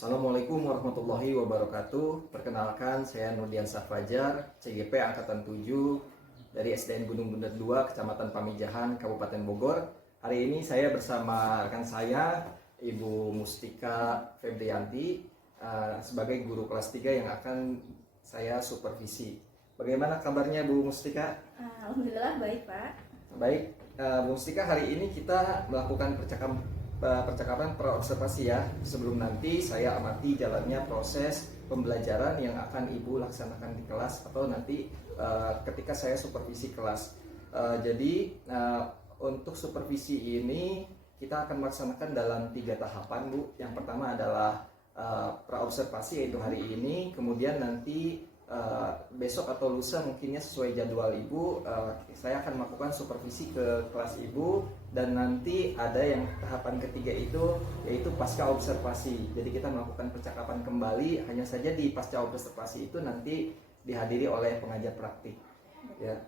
Assalamualaikum warahmatullahi wabarakatuh. Perkenalkan, saya Nurdian Fajar, CGP Angkatan 7 dari SDN Gunung Bunder 2, Kecamatan Pamijahan, Kabupaten Bogor. Hari ini saya bersama rekan saya, Ibu Mustika Febrianti, sebagai guru kelas 3 yang akan saya supervisi. Bagaimana kabarnya Bu Mustika? Alhamdulillah baik, Pak. Baik, Bu Mustika, hari ini kita melakukan percakapan praobservasi ya, sebelum nanti saya amati jalannya proses pembelajaran yang akan Ibu laksanakan di kelas atau nanti ketika saya supervisi kelas. Jadi untuk supervisi ini kita akan melaksanakan dalam 3 tahapan, Bu. Yang pertama adalah praobservasi, yaitu hari ini. Kemudian nanti besok atau lusa mungkinnya sesuai jadwal Ibu, saya akan melakukan supervisi ke kelas Ibu, dan nanti ada yang tahapan ketiga itu yaitu pasca observasi. Jadi kita melakukan percakapan kembali, hanya saja di pasca observasi itu nanti dihadiri oleh pengajar praktik ya.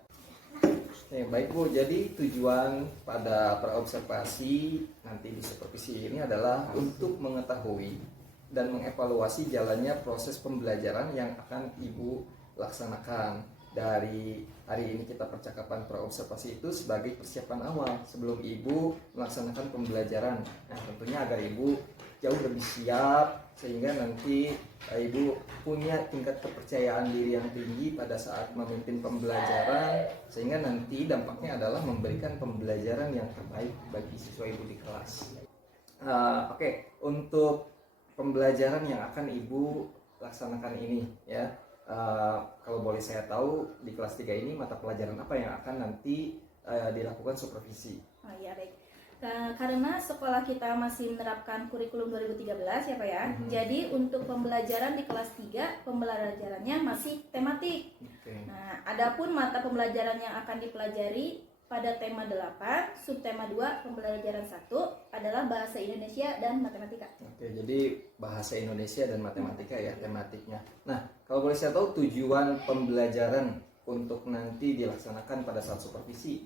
Baik Bu, jadi tujuan pada praobservasi nanti di supervisi ini adalah untuk mengetahui dan mengevaluasi jalannya proses pembelajaran yang akan Ibu laksanakan. Dari hari ini kita percakapan praobservasi itu sebagai persiapan awal sebelum Ibu melaksanakan pembelajaran. Nah, tentunya agar Ibu jauh lebih siap sehingga nanti Ibu punya tingkat kepercayaan diri yang tinggi pada saat memimpin pembelajaran, sehingga nanti dampaknya adalah memberikan pembelajaran yang terbaik bagi siswa Ibu di kelas. Oke, untuk pembelajaran yang akan Ibu laksanakan ini ya, kalau boleh saya tahu di kelas 3 ini mata pelajaran apa yang akan nanti dilakukan supervisi? Oh iya, baik. Karena sekolah kita masih menerapkan kurikulum 2013 ya Pak ya. Jadi untuk pembelajaran di kelas 3 pembelajarannya masih tematik. Nah, adapun mata pembelajaran yang akan dipelajari pada tema 8, subtema 2, pembelajaran 1 adalah bahasa Indonesia dan matematika. Oke, jadi bahasa Indonesia dan matematika ya tematiknya. Nah, kalau boleh saya tahu tujuan pembelajaran untuk nanti dilaksanakan pada saat supervisi?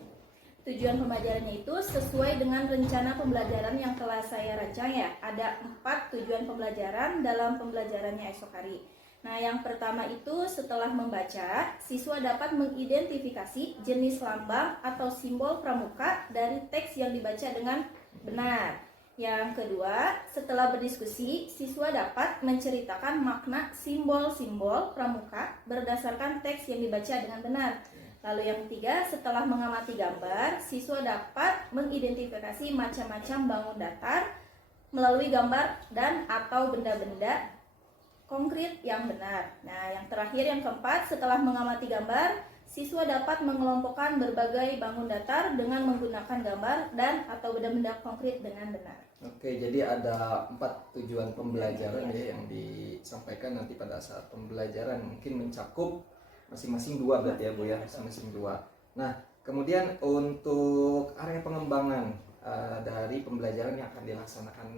Tujuan pembelajarannya itu sesuai dengan rencana pembelajaran yang telah saya rancang ya. Ada 4 tujuan pembelajaran dalam pembelajarannya esok hari. Nah, yang pertama itu setelah membaca, siswa dapat mengidentifikasi jenis lambang atau simbol pramuka dari teks yang dibaca dengan benar. Yang kedua, setelah berdiskusi, siswa dapat menceritakan makna simbol-simbol pramuka berdasarkan teks yang dibaca dengan benar. Lalu yang ketiga, setelah mengamati gambar, siswa dapat mengidentifikasi macam-macam bangun datar melalui gambar dan atau benda-benda konkret yang benar. Nah, yang terakhir, yang keempat, setelah mengamati gambar, siswa dapat mengelompokkan berbagai bangun datar dengan menggunakan gambar dan atau benda-benda konkret dengan benar. Oke, jadi ada 4 tujuan pembelajaran ya yang disampaikan nanti pada saat pembelajaran, mungkin mencakup masing-masing 2 berarti ya Bu ya, masing-masing 2. Nah, kemudian untuk area pengembangan dari pembelajaran yang akan dilaksanakan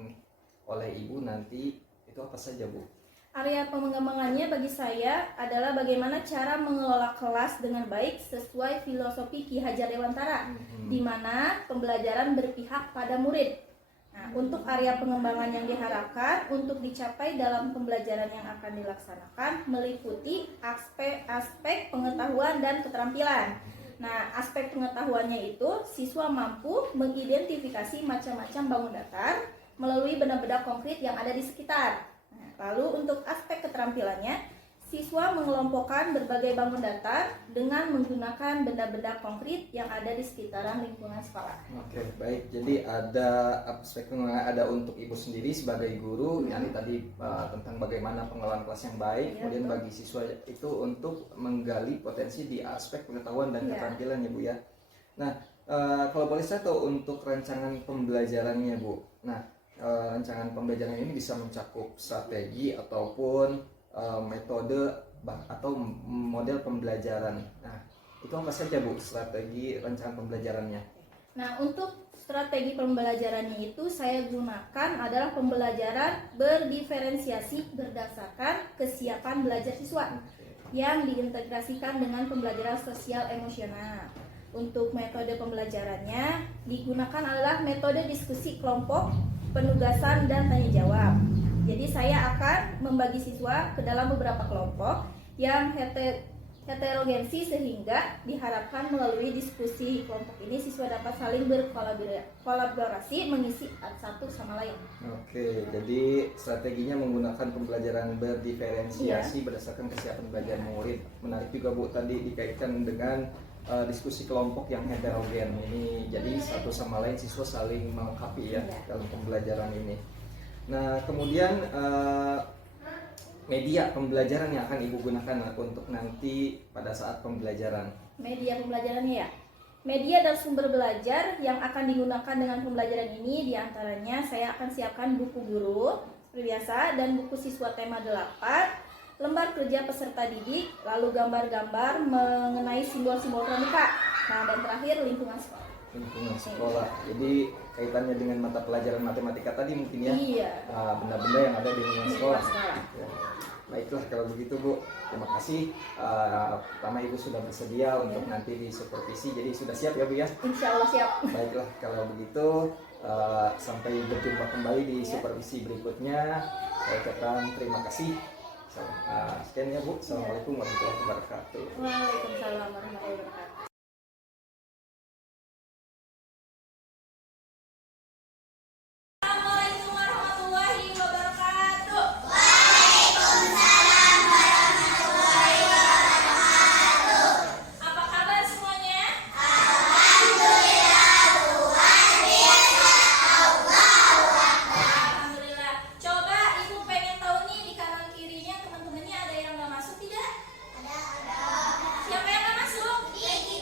oleh Ibu nanti itu apa saja Bu? Area pengembangannya bagi saya adalah bagaimana cara mengelola kelas dengan baik sesuai filosofi Ki Hajar Dewantara, di mana pembelajaran berpihak pada murid. Nah, untuk area pengembangan yang diharapkan untuk dicapai dalam pembelajaran yang akan dilaksanakan meliputi aspek pengetahuan dan keterampilan. Nah, aspek pengetahuannya itu siswa mampu mengidentifikasi macam-macam bangun datar melalui benda-benda konkret yang ada di sekitar. Lalu untuk aspek keterampilannya, siswa mengelompokkan berbagai bangun datar dengan menggunakan benda-benda konkret yang ada di sekitaran lingkungan sekolah. Oke, baik. Jadi ada aspek ada untuk Ibu sendiri sebagai guru, yang tadi tentang bagaimana pengelolaan kelas yang baik. Ya, kemudian bagi siswa itu untuk menggali potensi di aspek pengetahuan dan keterampilan ya Bu ya. Nah, kalau boleh saya tahu untuk rancangan pembelajarannya Bu. Nah, rancangan pembelajaran ini bisa mencakup strategi ataupun metode atau model pembelajaran. Nah, itu apa saja Bu strategi rancangan pembelajarannya? Nah, untuk strategi pembelajarannya itu saya gunakan adalah pembelajaran berdiferensiasi berdasarkan kesiapan belajar siswa yang diintegrasikan dengan pembelajaran sosial emosional. Untuk metode pembelajarannya digunakan adalah metode diskusi kelompok, penugasan dan tanya jawab. Jadi saya akan membagi siswa ke dalam beberapa kelompok yang heterogensi, sehingga diharapkan melalui diskusi kelompok ini siswa dapat saling berkolaborasi mengisi satu sama lain. Oke, jadi strateginya menggunakan pembelajaran berdiferensiasi berdasarkan kesiapan belajar murid. Menarik juga Bu tadi dikaitkan dengan diskusi kelompok yang heterogen ini. Jadi satu sama lain siswa saling melengkapi ya dalam pembelajaran ini. Nah, kemudian media pembelajaran yang akan Ibu gunakan untuk nanti pada saat pembelajaran. Media pembelajarannya ya. Media dan sumber belajar yang akan digunakan dengan pembelajaran ini diantaranya saya akan siapkan buku guru seperti biasa dan buku siswa tema 8, lembar kerja peserta didik, lalu gambar-gambar mengenai simbol-simbol pramuka. Nah, dan terakhir lingkungan sekolah. Lingkungan sekolah. Jadi kaitannya dengan mata pelajaran matematika tadi mungkin ya. Iya. Benda-benda yang ada di lingkungan sekolah. Sekolah. Ya. Baiklah kalau begitu Bu, terima kasih. Pertama Ibu sudah bersedia untuk nanti disupervisi, jadi sudah siap ya Bu ya? Insya Allah siap. Baiklah kalau begitu, sampai berjumpa kembali di supervisi berikutnya. Saya ucapkan terima kasih. Sekian ya Bu, Assalamualaikum warahmatullahi wabarakatuh. Waalaikumsalam warahmatullahi wabarakatuh. Assalamualaikum warahmatullahi wabarakatuh. Apa kabar semuanya? Alhamdulillah. Coba Ibu pengen tahu nih di kanan kirinya teman-temannya ada yang nggak masuk tidak? Ada. Siapa yang nggak masuk? Vicky.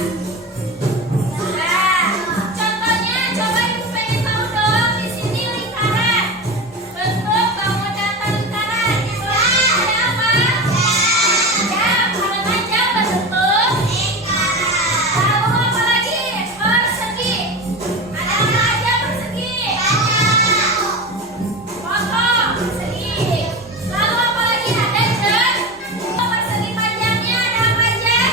Nah, contohnya coba ibu pengen tahu dong di sini lingkaran. Bentuk bangun datar lingkaran. Ada apa? Jam. Karena jam berbentuk lingkaran. Lalu apa lagi? Persegi. Ada apa aja persegi? Potong persegi. Lalu apa lagi? Ada jam. Persegi panjangnya ada apa aja?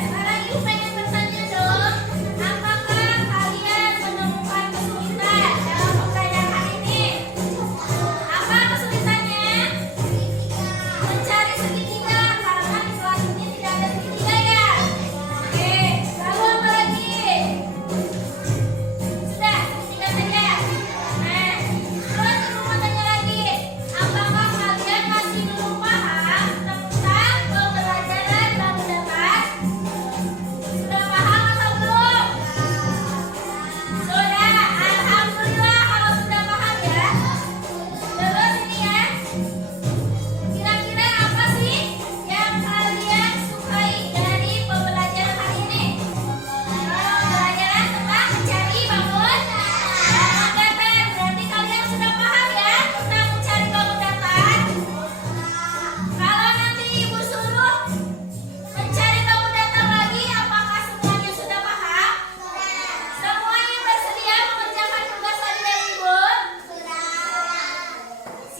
Sekarang ibu pengen bertanya dong, apakah kalian menemukan kesulitan dalam pembelajaran ini? Apa kesulitannya? Mencari segitiga karena di kelas ini tidak ada segitiga ya. Oke, lalu apa lagi? Sudah, segitiga saja. Nah, terus ibu mau tanya lagi, apakah kalian masih belum paham tentang pembelajaran bangun datar? Sudah paham atau belum? Sudah, alhamdulillah kalau sudah paham ya. Terus ini ya. Kira-kira apa sih yang kalian sukai dari pembelajaran hari ini? Pembelajaran tentang mencari bangun datar. Berarti kalian sudah paham ya tentang mencari bangun datar? Kalau nanti ibu suruh mencari bangun datar lagi, apakah semuanya sudah paham? Semuanya bersedia mengerjakan tugas tadi dari ibu?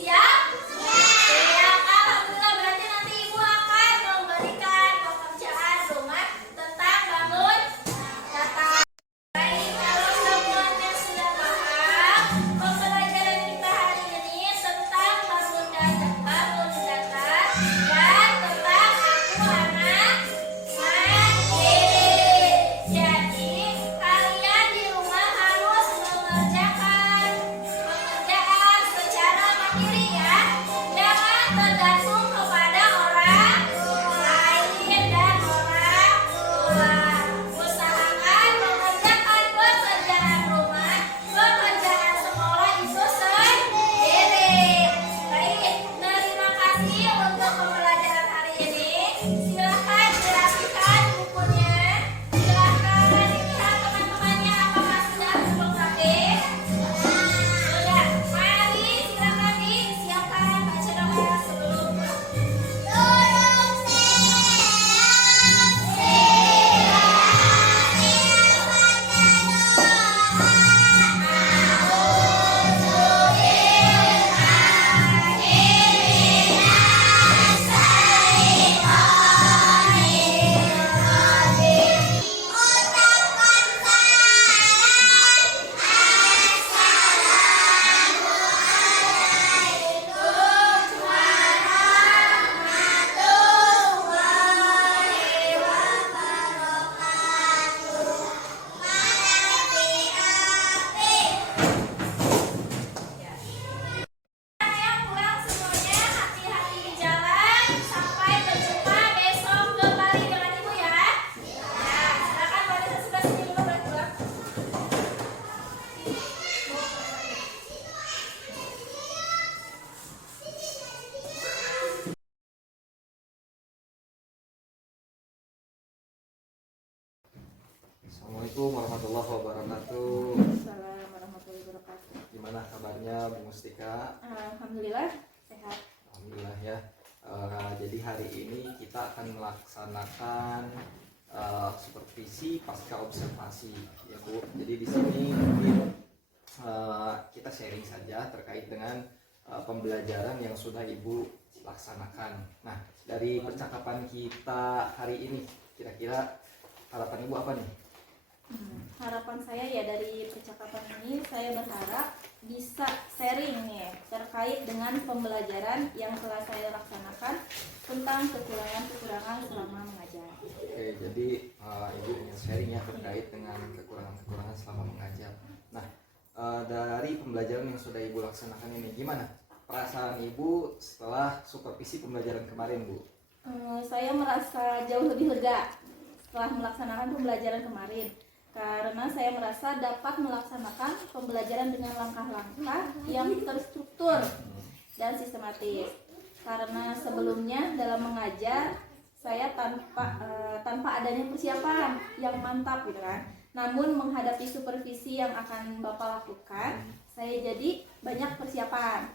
Siap? Siap. Alhamdulillah, berarti nanti ibu akan memberikan pekerjaan rumah tentang bangun datar. Baik, kalau semuanya sudah paham, pembelajaran kita hari ini tentang bangun datar dan tentang aku anak mandiri. Jadi, kalian di rumah harus mengerjakan pekerjaan secara mandiri ya. Jangan tergantung kepada orang lain dan orang tua. Usahakan mengerjakan pekerjaan rumah, pekerjaan sekolah itu sendiri. Baik, terima kasih untuk pembelajaran hari ini. Silakan dirapikan bukunya. Silakan lihat teman-temannya apakah sudah cukup rapi. Sudah, mari silakan disiapkan baca doa sebelum yang pulang semuanya hati-hati di jalan. Sampai berjumpa besok kembali dengan ibu ya. Nah, silakan pada sebelah sini dulu berdua. Assalamualaikum warahmatullahi wabarakatuh. Assalamualaikum warahmatullahi wabarakatuh. Gimana kabarnya Bu Mustika? Alhamdulillah sehat. Alhamdulillah ya. Jadi hari ini kita akan melaksanakan supervisi pasca observasi ya Bu. Jadi di sini mungkin kita sharing saja terkait dengan pembelajaran yang sudah Ibu laksanakan. Nah, dari percakapan kita hari ini kira-kira harapan Ibu apa nih? Harapan saya ya dari percakapan ini, saya berharap bisa sharing nih terkait dengan pembelajaran yang telah saya laksanakan tentang kekurangan-kekurangan selama mengajar. Oke, jadi Ibu ingin sharing ya terkait dengan kekurangan-kekurangan selama mengajar. Nah, dari pembelajaran yang sudah Ibu laksanakan ini, gimana perasaan Ibu setelah supervisi pembelajaran kemarin, Bu? Saya merasa jauh lebih lega setelah melaksanakan pembelajaran kemarin, karena saya merasa dapat melaksanakan pembelajaran dengan langkah-langkah yang terstruktur dan sistematis. Karena sebelumnya dalam mengajar saya tanpa adanya persiapan yang mantap gitu kan. Namun menghadapi supervisi yang akan Bapak lakukan, saya jadi banyak persiapan.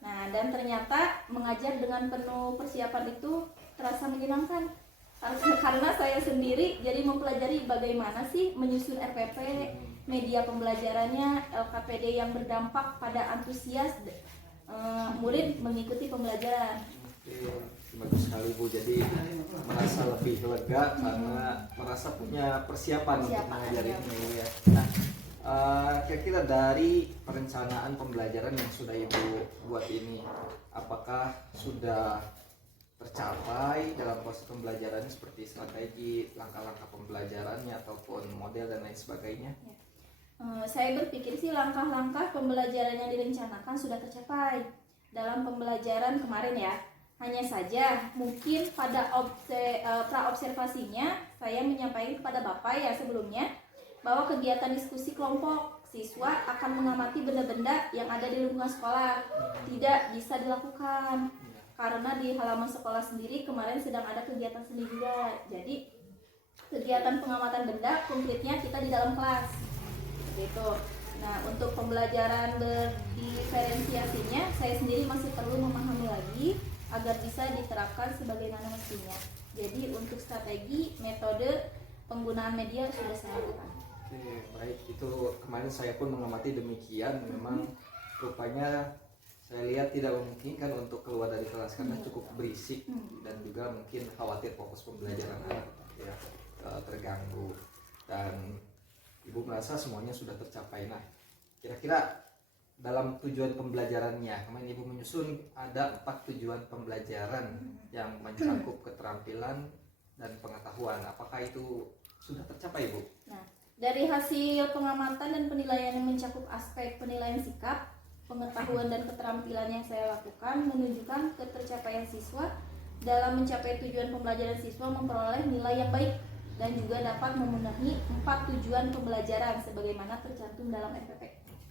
Nah, dan ternyata mengajar dengan penuh persiapan itu terasa menyenangkan. Karena saya sendiri jadi mempelajari bagaimana sih menyusun RPP, media pembelajarannya, LKPD yang berdampak pada antusias murid mengikuti pembelajaran. Bagus sekali Bu, jadi merasa lebih lega karena merasa punya persiapan untuk mengajari ini ya. Nah, kira-kira dari perencanaan pembelajaran yang sudah Ibu buat ini, apakah sudah tercapai dalam proses pembelajaran seperti strategi, langkah-langkah pembelajarannya ataupun model dan lain sebagainya? Saya berpikir sih langkah-langkah pembelajaran yang direncanakan sudah tercapai dalam pembelajaran kemarin ya. Hanya saja mungkin pada praobservasinya saya menyampaikan kepada Bapak ya sebelumnya bahwa kegiatan diskusi kelompok siswa akan mengamati benda-benda yang ada di lingkungan sekolah tidak bisa dilakukan karena di halaman sekolah sendiri kemarin sedang ada kegiatan seni juga. Jadi kegiatan pengamatan benda konkretnya kita di dalam kelas gitu. Nah, untuk pembelajaran berdiferensiasinya saya sendiri masih perlu memahami lagi agar bisa diterapkan sebagaimana mestinya. Jadi untuk strategi, metode, penggunaan media sudah saya lakukan. Oke, baik, itu kemarin saya pun mengamati demikian. Memang rupanya saya lihat tidak memungkinkan untuk keluar dari kelas karena cukup berisik dan juga mungkin khawatir fokus pembelajaran anak ya terganggu, dan Ibu merasa semuanya sudah tercapai. Nah, kira-kira dalam tujuan pembelajarannya, kemarin Ibu menyusun ada 4 tujuan pembelajaran yang mencakup keterampilan dan pengetahuan. Apakah itu sudah tercapai, Bu? Nah, dari hasil pengamatan dan penilaian yang mencakup aspek penilaian sikap, pengetahuan dan keterampilan yang saya lakukan menunjukkan ketercapaian siswa dalam mencapai tujuan pembelajaran. Siswa memperoleh nilai yang baik dan juga dapat memenuhi 4 tujuan pembelajaran sebagaimana tercantum dalam RPP.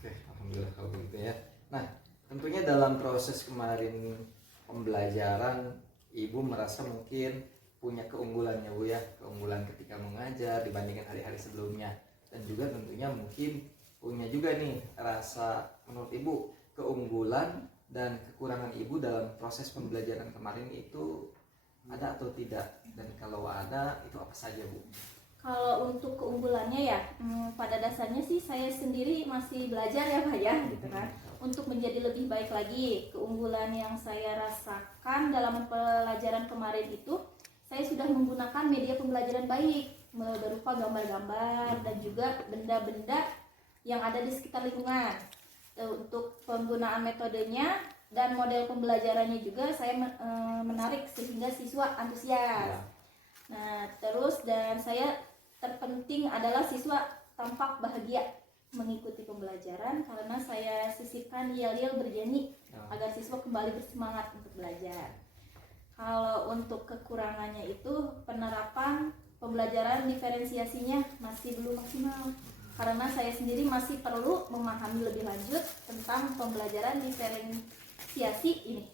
Oke, alhamdulillah kalau begitu ya. Nah, tentunya dalam proses kemarin pembelajaran Ibu merasa mungkin punya keunggulannya Bu ya, keunggulan ketika mengajar dibandingkan hari-hari sebelumnya, dan juga tentunya mungkin punya juga nih rasa menurut Ibu keunggulan dan kekurangan Ibu dalam proses pembelajaran kemarin itu ada atau tidak, dan kalau ada itu apa saja Bu? Kalau untuk keunggulannya ya, pada dasarnya sih saya sendiri masih belajar ya Pak ya, gitu kan. Untuk menjadi lebih baik lagi, keunggulan yang saya rasakan dalam pelajaran kemarin itu, saya sudah menggunakan media pembelajaran baik, berupa gambar-gambar dan juga benda-benda yang ada di sekitar lingkungan. Untuk penggunaan metodenya dan model pembelajarannya juga saya menarik sehingga siswa antusias. Nah, terus dan saya terpenting adalah siswa tampak bahagia mengikuti pembelajaran karena saya sisipkan yel-yel bernyanyi agar siswa kembali bersemangat untuk belajar. Kalau untuk kekurangannya itu penerapan pembelajaran diferensiasinya masih belum maksimal karena saya sendiri masih perlu memahami lebih lanjut tentang pembelajaran diferensiasi ini.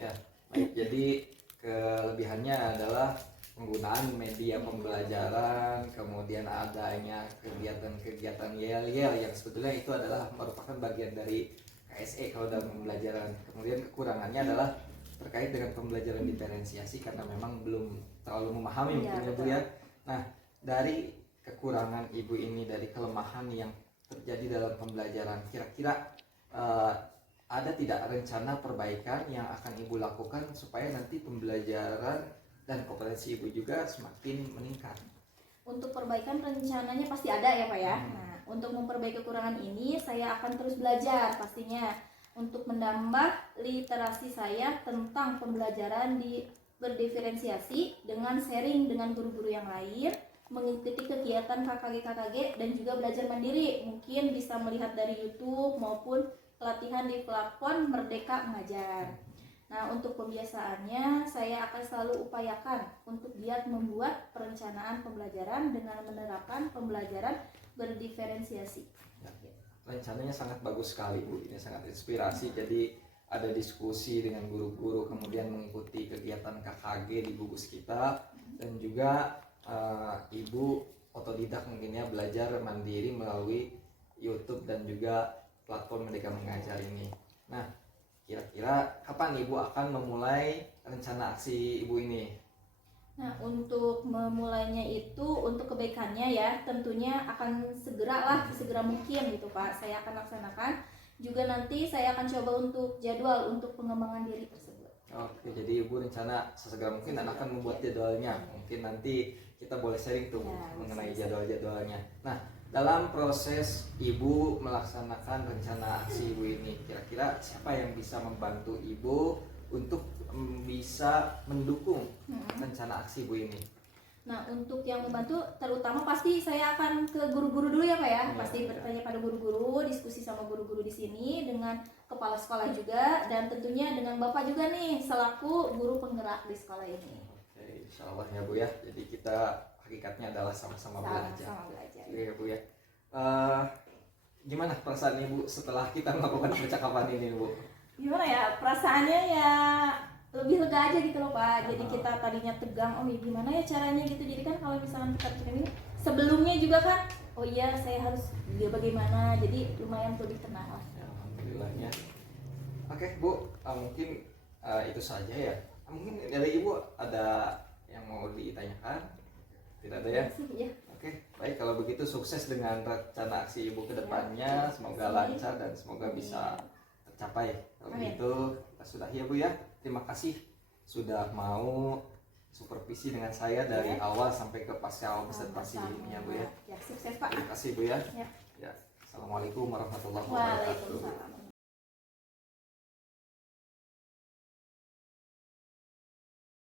Ya, baik. Jadi kelebihannya adalah penggunaan media pembelajaran, kemudian adanya kegiatan-kegiatan yel-yel yang sebetulnya itu adalah merupakan bagian dari KSE kalau dalam pembelajaran. Kemudian kekurangannya adalah terkait dengan pembelajaran diferensiasi karena memang belum terlalu memahami mungkin ya Bu ya. Nah, dari kekurangan Ibu ini, dari kelemahan yang terjadi dalam pembelajaran, kira-kira ada tidak rencana perbaikan yang akan Ibu lakukan supaya nanti pembelajaran dan kompetensi Ibu juga semakin meningkat? Untuk perbaikan rencananya pasti ada ya Pak ya. Nah, untuk memperbaiki kekurangan ini saya akan terus belajar pastinya untuk menambah literasi saya tentang pembelajaran berdiferensiasi dengan sharing dengan guru-guru yang lain, mengikuti kegiatan KKG dan juga belajar mandiri. Mungkin bisa melihat dari YouTube maupun pelatihan di platform Merdeka Mengajar. Nah, untuk pembiasaannya saya akan selalu upayakan untuk giat membuat perencanaan pembelajaran dengan menerapkan pembelajaran berdiferensiasi. Rencananya sangat bagus sekali Bu, ini sangat inspirasi. Jadi ada diskusi dengan guru-guru, kemudian mengikuti kegiatan KKG di gugus kita, dan juga Ibu otodidak mungkin ya, belajar mandiri melalui YouTube dan juga platform Merdeka Mengajar ini. Nah, kira-kira kapan Ibu akan memulai rencana aksi Ibu ini? Nah, untuk memulainya itu untuk kebaikannya ya, tentunya akan segera mungkin gitu Pak. Saya akan laksanakan. Juga nanti saya akan coba untuk jadwal untuk pengembangan diri tersebut. Oke, jadi Ibu rencana sesegera mungkin dan akan membuat jadwalnya. Mungkin nanti kita boleh sharing tuh Ya, mengenai bisa. jadwal-jadwalnya. Nah, dalam proses Ibu melaksanakan rencana aksi Ibu ini, kira-kira siapa yang bisa membantu Ibu untuk bisa mendukung rencana aksi Ibu ini? Nah, untuk yang membantu terutama pasti saya akan ke guru-guru dulu ya Pak ya. Ya, Pasti ya. bertanya pada guru-guru, diskusi sama guru-guru di sini dengan kepala sekolah juga, dan tentunya dengan Bapak juga nih selaku guru penggerak di sekolah ini. Oke, insya Allah ya Bu ya. Jadi kita hakikatnya adalah sama-sama belajar. Sama-sama belajar. Iya Bu ya. Gimana perasaan Ibu setelah kita melakukan percakapan ini Bu? Gimana ya, perasaannya ya lebih lega aja gitu loh Pak. Jadi kita tadinya tegang, oh ya gimana ya caranya gitu. Jadi kan kalau misalkan kita ini sebelumnya juga kan, oh iya saya harus bagaimana. Jadi lumayan lebih tenang lah. Ya, alhamdulillahnya. Oke Bu, mungkin itu saja ya. Mungkin dari Ibu ada yang mau ditanyakan? Tidak ada ya? Ya. Oke, baik kalau begitu sukses dengan rencana aksi Ibu ke depannya. Semoga lancar dan semoga bisa tercapai. Kalau begitu kita sudahi ya Bu ya. Terima kasih sudah mau supervisi dengan saya dari awal sampai ke pasca observasi ini ya Bu ya. Ya, sukses Pak. Terima kasih Bu ya. Ya. Ya. Assalamualaikum warahmatullahi wabarakatuh. Waalaikumsalam.